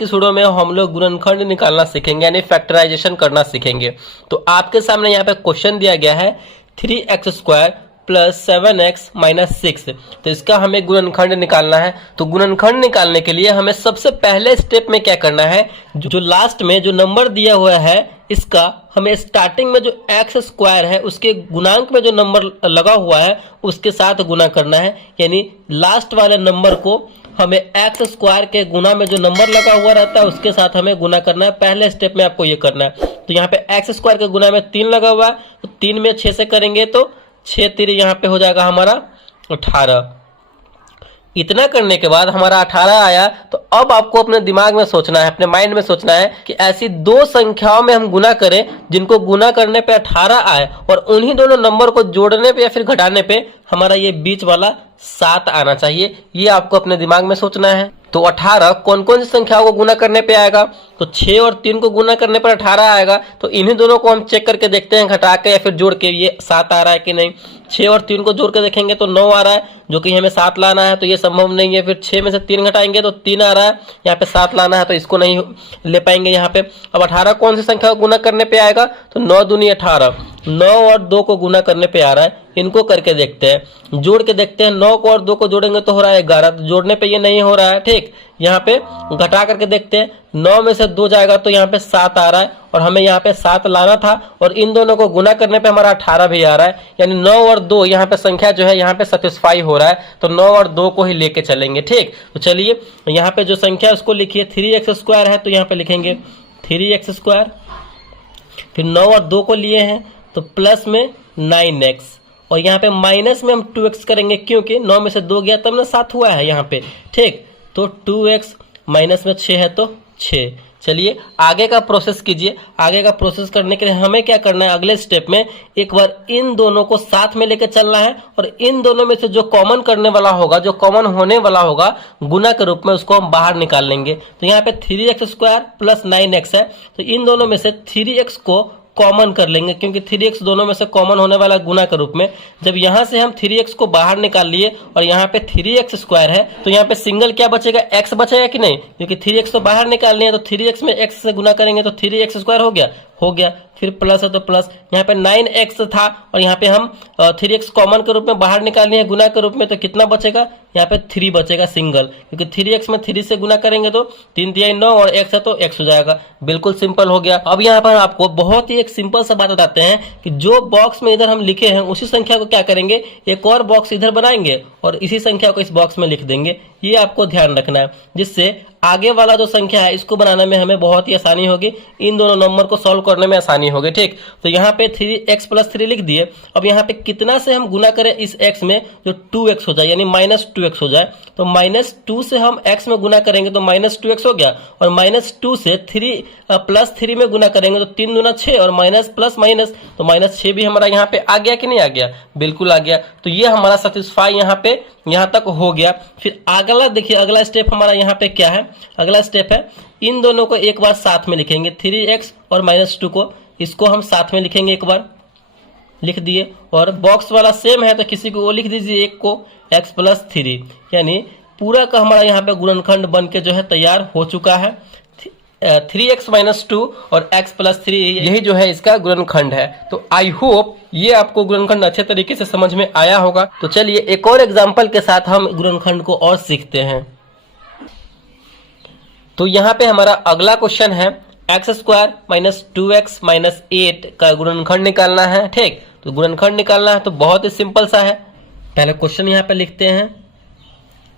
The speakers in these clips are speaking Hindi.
की वीडियो में हम लोग गुणनखंड निकालना सीखेंगे, यानी फैक्टराइजेशन करना सीखेंगे। तो आपके सामने यहाँ पे क्वेश्चन दिया गया है 3x² प्लस 7x माइनस 6। तो इसका हमें गुणनखंड निकालना है। तो गुणनखंड निकालने के लिए हमें सबसे पहले स्टेप में क्या करना है, जो लास्ट में जो नंबर दिया हुआ है इसका हमें स्टार्टिंग में जो x² है उसके गुणांक में जो नंबर लगा हुआ है उसके साथ गुना करना है। यानी लास्ट वाले नंबर को हमें x² के गुना में जो नंबर लगा हुआ रहता है उसके साथ हमें गुना करना है। पहले स्टेप में आपको ये करना है। तो यहाँ पे x² के गुना में 3 लगा हुआ है, तो 3 में 6 से करेंगे तो 6 3 यहाँ पे हो जाएगा हमारा 18। इतना करने के बाद हमारा 18 आया। तो अब आपको अपने दिमाग में सोचना है, अपने माइंड में सोचना है कि ऐसी दो संख्याओं में हम गुना करें जिनको गुना करने पे 18 आए और उन्हीं दोनों नंबर को जोड़ने पे या फिर घटाने पे हमारा ये बीच वाला 7 आना चाहिए। ये आपको अपने दिमाग में सोचना है। तो 18 कौन कौन सी संख्याओं को गुना करने पे आएगा, तो 6 और 3 को गुना करने पर 18 आएगा। तो इन्हीं दोनों को हम चेक करके देखते हैं, घटा के या फिर जोड़ के ये 7 आ रहा है कि नहीं। 6 और 3 को जोड़ के देखेंगे तो 9 आ रहा है, जो कि हमें 7 लाना है, तो ये संभव नहीं है। फिर 6 में से 3 घटाएंगे तो 3 आ रहा है, यहाँ पे 7 लाना है तो इसको नहीं ले पाएंगे यहाँ पे। अब 18 कौन सी संख्या को गुना करने पे आएगा, तो 9 दूनी 18, 9 और 2 को गुना करने पे आ रहा है। इनको करके देखते हैं, जोड़ के देखते हैं। 9 को और 2 को जोड़ेंगे तो हो रहा है 11, तो जोड़ने पे ये नहीं हो रहा है। ठीक, यहाँ पे घटा करके देखते हैं। 9 में से 2 जाएगा तो यहाँ पे 7 आ रहा है और हमें यहाँ पे 7 लाना था और इन दोनों को गुना करने पे हमारा 18 भी आ रहा है। यानी 9 और 2 यहाँ पे संख्या जो है यहाँ पे सेटिस्फाई हो रहा है, तो 9 और 2 को ही लेके चलेंगे। ठीक, तो चलिए यहाँ पे जो संख्या है उसको लिखिए। 3x² है तो यहाँ पे लिखेंगे 3x²। फिर 9 और 2 को लिए हैं तो प्लस में 9x और यहाँ पे माइनस में हम 2x करेंगे, क्योंकि 9 में से 2 गया तब ना 7 हुआ है यहाँ पे। ठीक, तो 2x माइनस में 6 है तो 6। चलिए आगे का प्रोसेस कीजिए। आगे का प्रोसेस करने के लिए हमें क्या करना है, अगले स्टेप में एक बार इन दोनों को साथ में लेकर चलना है और इन दोनों में से जो कॉमन करने वाला होगा, जो कॉमन होने वाला होगा गुना के रूप में, उसको हम बाहर निकाल लेंगे। तो यहाँ पे 3x² प्लस 9x है, तो इन दोनों में से 3x को कॉमन कर लेंगे, क्योंकि 3x दोनों में से कॉमन होने वाला गुना के रूप में। जब यहाँ से हम 3x को बाहर निकाल लिए और यहाँ पे 3x² है, तो यहाँ पे सिंगल क्या बचेगा, x बचेगा कि नहीं, क्योंकि 3x तो बाहर निकालने हैं। तो 3x में x से गुना करेंगे तो 3x² हो गया। फिर प्लस है तो प्लस, यहाँ पे 9x था और यहाँ पे हम 3x कॉमन के रूप में बाहर निकालनी है गुना के रूप में, तो कितना बचेगा, यहाँ पे 3 बचेगा सिंगल, क्योंकि 3x में 3 से गुना करेंगे तो 3 3 9 और x है तो x हो जाएगा। बिल्कुल सिंपल हो गया। अब यहाँ पर आपको बहुत ही एक सिंपल सा बात बताते हैं कि जो बॉक्स में इधर हम लिखे हैं उसी संख्या को क्या करेंगे, एक और बॉक्स इधर बनाएंगे और इसी संख्या को इस बॉक्स में लिख देंगे। ये आपको ध्यान रखना है, जिससे आगे वाला जो संख्या है इसको बनाने में हमें बहुत ही आसानी होगी, इन दोनों नंबर को सॉल्व करने में आसानी होगी। ठीक, तो यहाँ पे 3x प्लस 3 लिख दिए। अब यहाँ पे कितना से हम गुना करें इस x में, जो 2x हो जाए, यानी -2x हो जाए। तो -2 से हम x में गुना करेंगे तो -2x हो गया, और -2 से 3 प्लस 3 में गुना करेंगे तो 3 दूना 6 और माइनस प्लस माइनस, तो -6 भी हमारा यहाँ पे आ गया कि नहीं आ गया, बिल्कुल आ गया। तो ये हमारा सेटिस्फाई यहाँ पे यहाँ तक हो गया। फिर अगला देखिए, अगला स्टेप हमारा यहाँ पे क्या है, अगला स्टेप है इन दोनों को एक बार साथ में लिखेंगे। 3x और -2 को, इसको हम साथ में लिखेंगे, एक बार लिख दिए। और बॉक्स वाला सेम है तो किसी को वो लिख दीजिए, एक को x प्लस 3, यानी पूरा का हमारा यहाँ पे गुणनखंड बन के जो है तैयार हो चुका है। 3x माइनस 2 और x प्लस 3, यही जो है इसका गुणनखंड है। तो आई होप ये आपको गुणनखंड अच्छे तरीके से समझ में आया होगा। तो चलिए एक और एग्जाम्पल के साथ हम गुणनखंड को और सीखते हैं। तो यहाँ पे हमारा अगला क्वेश्चन है x² माइनस 2x माइनस 8 का गुणनखंड निकालना है। ठीक, तो गुणनखंड निकालना है तो बहुत ही सिंपल सा है। पहले क्वेश्चन यहाँ पे लिखते हैं,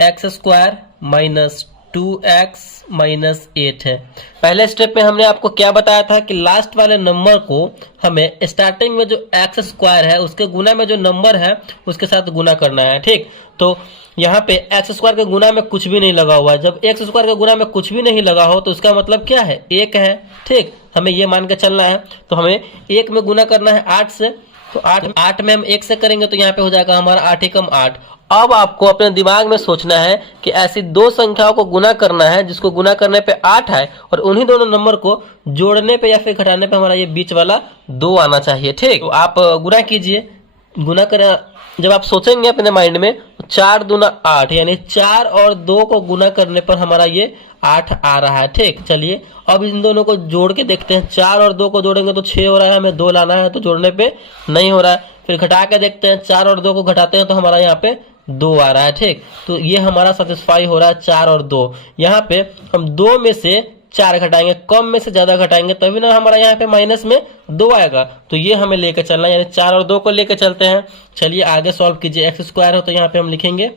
x² माइनस 2x माइनस 8 है। पहले स्टेप में हमने आपको क्या बताया था कि लास्ट वाले नंबर को हमें स्टार्टिंग में जो x² है उसके गुना में जो नंबर है उसके साथ गुना करना है। ठीक, तो यहाँ पे x² के गुना में कुछ भी नहीं लगा हुआ है। जब x² के गुना में कुछ भी नहीं लगा हो तो उसका मतलब क्या है, 1 है। ठीक, हमें ये मान के चलना है। तो हमें 1 में गुना करना है 8 से, तो 8 में हम 1 से करेंगे तो यहाँ पे हो जाएगा हमारा 8 एकम 8। अब आपको अपने दिमाग में सोचना है कि ऐसी दो संख्याओं को गुना करना है जिसको गुना करने पे 8 है और उन्हीं दोनों नंबर को जोड़ने पे या फिर घटाने पे हमारा ये बीच वाला 2 आना चाहिए। ठीक, तो आप गुना कीजिए। गुना करें, जब आप सोचेंगे अपने माइंड में, तो 4 दूना 8, यानी 4 और 2 को गुना करने पर हमारा ये 8 आ रहा है। ठीक, चलिए अब इन दोनों को जोड़ के देखते हैं। 4 और 2 को जोड़ेंगे तो 6 हो रहा है, हमें 2 लाना है, तो जोड़ने पे नहीं हो रहा है। फिर घटा के देखते हैं, 4 और 2 को घटाते हैं तो हमारा यहाँ पे 2 आ रहा है। ठीक, तो ये हमारा सेटिस्फाई हो रहा है 4 और 2। यहाँ पे हम 2 में से 4 घटाएंगे, कम में से ज्यादा घटाएंगे तभी ना हमारा यहाँ पे माइनस में 2 आएगा। तो ये हमें लेकर चलना है, यानी 4 और 2 को लेकर चलते हैं। चलिए आगे सॉल्व कीजिए। एक्स स्क्वायर हो तो यहाँ पे हम लिखेंगे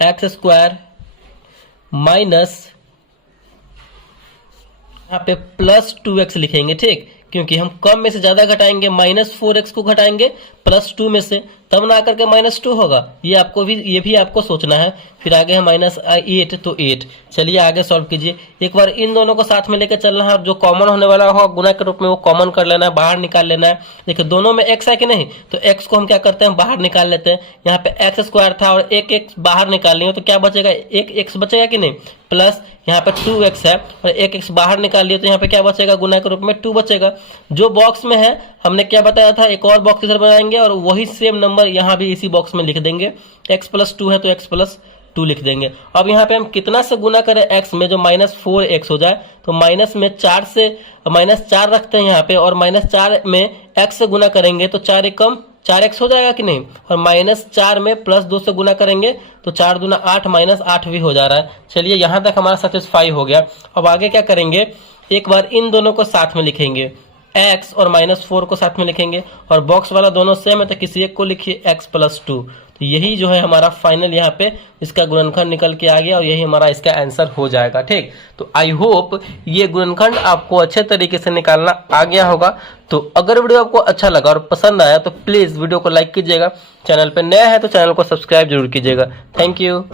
एक्स स्क्वायर माइनस, यहाँ पे प्लस 2x लिखेंगे। ठीक, क्योंकि हम कम में से ज्यादा घटाएंगे, -4x को घटाएंगे +2 में से, तब ना आकर के -2 होगा। ये भी आपको सोचना है। फिर आगे है -8, तो 8। चलिए आगे सॉल्व कीजिए। एक बार इन दोनों को साथ में लेकर चलना है, और जो कॉमन होने वाला हो गुना के रूप में वो कॉमन कर लेना है, बाहर निकाल लेना है। देखिए दोनों में x है कि नहीं, तो x को हम क्या करते हैं, बाहर निकाल लेते हैं। यहाँ पे एक्स स्क्वायर था और एक x बाहर निकाल लिया तो क्या बचेगा, एक x बचेगा कि नहीं, प्लस यहाँ पे 2x है और एक x बाहर निकाल लिया तो यहाँ पे क्या बचेगा, गुना के रूप में 2 बचेगा। जो बॉक्स में है हमने क्या बताया था, एक और बॉक्स इधर बनाएंगे और वही सेम नंबर यहाँ भी इसी बॉक्स में लिख देंगे। x + 2 है तो x + 2 लिख देंगे। अब यहाँ पे हम कितना से गुना करें x में, जो -4x हो जाए, तो माइनस में 4 से -4 रखते हैं यहाँ पे, और -4 में x से गुना करेंगे तो 4 एकम 4x हो जाएगा कि नहीं, और -4 में +2 से गुना करेंगे तो 4 दूना 8, -8 भी हो जा रहा है। चलिए यहाँ तक हमारा सेटिस्फाई हो गया। अब आगे क्या करेंगे, एक बार इन दोनों को साथ में लिखेंगे, x और -4 को साथ में लिखेंगे, और बॉक्स वाला दोनों सेम है तो किसी एक को लिखिए x + 2। तो यही जो है हमारा फाइनल यहाँ पे इसका गुणनखंड निकल के आ गया, और यही हमारा इसका आंसर हो जाएगा। ठीक, तो आई होप ये गुणनखंड आपको अच्छे तरीके से निकालना आ गया होगा। तो अगर वीडियो आपको अच्छा लगा और पसंद आया तो प्लीज वीडियो को लाइक कीजिएगा, चैनल पर नया है तो चैनल को सब्सक्राइब जरूर कीजिएगा। Thank you.